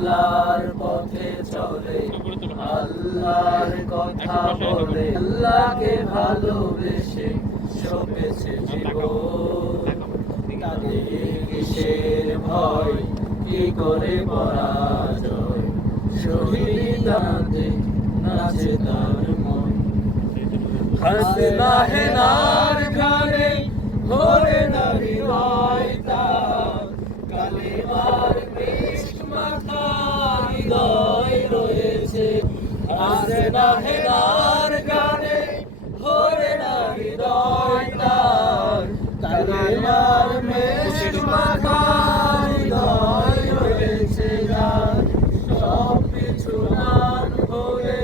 আল্লাহর পথে চলে, আল্লাহর কথা বলে, আল্লাহকে ভালোবেসে সপেছে জীবন। তাদের কিসের ভয়, কি করে পরাজয়, শহীদাতে নাচে তার মন। হাসনা হেনার ঘরে ভরে না হৃদয় তার, কালেমার মিষ্ট মাখা হৃদয় রয়েছে। হাসনা হেনার ঘরে ভরে না হৃদয় তার, কালেমার মিষ্ট মাখা হৃদয় রয়েছে যার। সব কিছু মান ভরে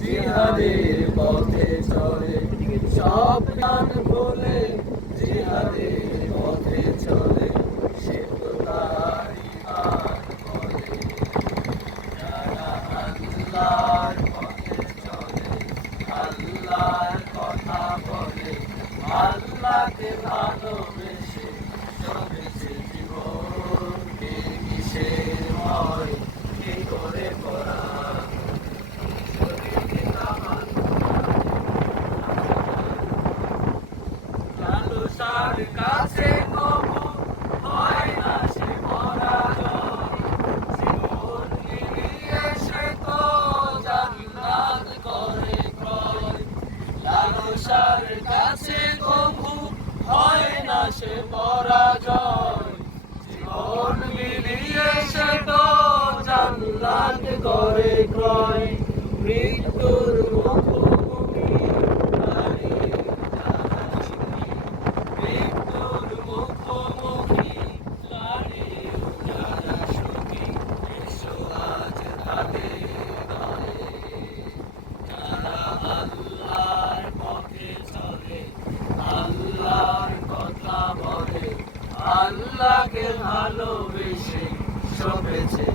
জিহাদের পথে চলে, সব গান ভুলে জিহাদের পথে চলে, সে তো তারই গান বলে। যারা আল্লাহর পথে চলে, আল্লাহর কথা বলে, আল্লাহকে ভালোবেসে সবেছে জীবন। কিসের ভয়, কি করে পড়া লালসার কাছে কবু হয় না সে পরাজয়, জীবন নিয়ে সে তো জান্নাত করে ক্রয়। লালসার কাছে কবু হয় না সে পরাজয়, জীবন মিলিয়ে সে তো জান্নাত করে ক্রয়। মৃত্যুর মুখোমুখি দাঁড়িয়ে যারা সুখী, মৃত্যুর মুখোমুখি দাঁড়িয়ে যারা সুখী, এসো আজ তাদের ঘরে। যারা আল্লাহর পথে চলে, আল্লাহর কথা বলে, আল্লাহকে ভালোবেসে সপেছে